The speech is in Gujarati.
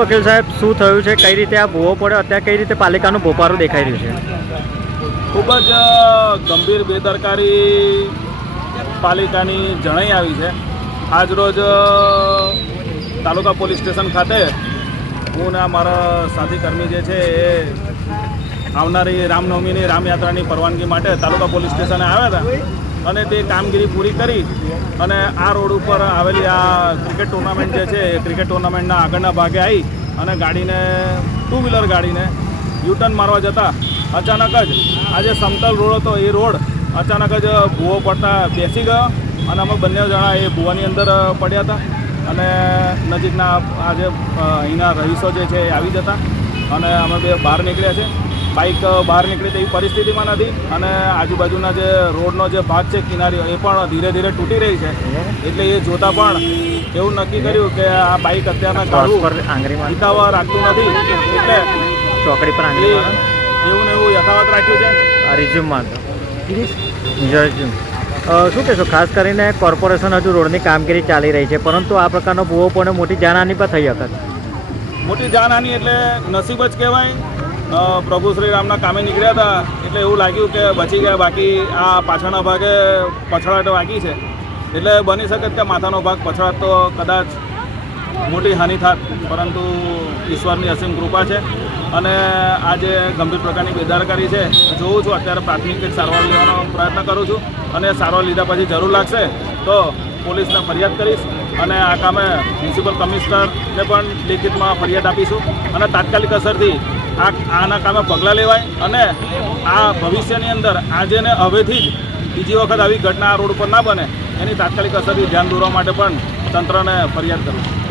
વકીલ સાહેબ, શું થયું છે? કઈ રીતે આ ભૂવો પડ્યો? અત્યારે કઈ રીતે પાલિકાનું બોપારું દેખાઈ રહ્યું છે? ખૂબ જ ગંભીર બેદરકારી પાલિકાની જણાઈ આવી છે. આજરોજ તાલુકા પોલીસ સ્ટેશન ખાતે હું ને મારા સાથી કર્મી જે છે એ આવનારી રામનવમીની રામયાત્રાની પરવાનગી માટે તાલુકા પોલીસ સ્ટેશને આવ્યા હતા અને તે કામગીરી પૂરી કરી અને આ રોડ ઉપર આવેલી આ ક્રિકેટ ટુર્નામેન્ટ જે છે એ ક્રિકેટ ટુર્નામેન્ટના આગળના ભાગે આવી અને ગાડીને ટુ વ્હીલર ગાડીને યુટર્ન મારવા જતાં અચાનક જ આ જે સમતલ રોડ હતો એ રોડ અચાનક જ ભૂવો પડતા બેસી ગયો અને અમે બંને જણા એ ભૂવાની અંદર પડ્યા હતા અને નજીકના આજે અહીંના રહીશો જે છે એ આવી જતા અને અમે બે બહાર નીકળ્યા છે. બાઇક બહાર નીકળી તેવી પરિસ્થિતિમાં નથી અને આજુબાજુના જે રોડનો જે ભાગ છે કિનારીઓ એ પણ ધીરે ધીરે તૂટી રહી છે. એટલે એ જોતાં પણ એવું નક્કી કર્યું કે આ બાઇક અત્યારના કાઢવું હિતાવહ રાખતું નથી એટલે ચોકડી પર એવું ને એવું યથાવત રાખ્યું છે. રિઝ્યુમમાં શું કહેશો? ખાસ કરીને કોર્પોરેશન હજુ રોડની કામગીરી ચાલી રહી છે, પરંતુ આ પ્રકારનો ભૂવો પણ મોટી જાનહાની પર થઈ શકે. મોટી જાનહાની એટલે નસીબ જ કહેવાય. પ્રભુ શ્રી રામના કામે નીકળ્યા હતા એટલે એવું લાગ્યું કે બચી ગયા, બાકી આ પાછળના ભાગે પછડાટ વાગી છે એટલે બની શકે કે માથાનો ભાગ પછડાટ તો કદાચ મોટી હાનિ થાત, પરંતુ ઈશ્વરની અસીમ કૃપા છે અને આ જે ગંભીર પ્રકારની બેદરકારી છે જોઉં છું. અત્યારે પ્રાથમિક સારવાર લેવાનો પ્રયત્ન કરું છું અને સારવાર લીધા પછી જરૂર લાગશે તો પોલીસને ફરિયાદ કરીશ અને આ કામે મ્યુનિસિપલ કમિશનરને પણ લેખિતમાં ફરિયાદ આપીશું અને તાત્કાલિક અસરથી આના કામે પગલાં લેવાય અને આ ભવિષ્યની અંદર આજે ને હવેથી જ બીજી વખત આવી ઘટના આ રોડ ઉપર ના બને એની તાત્કાલિક અસરથી ધ્યાન દોરવા માટે પણ તંત્રને ફરિયાદ કરું છું.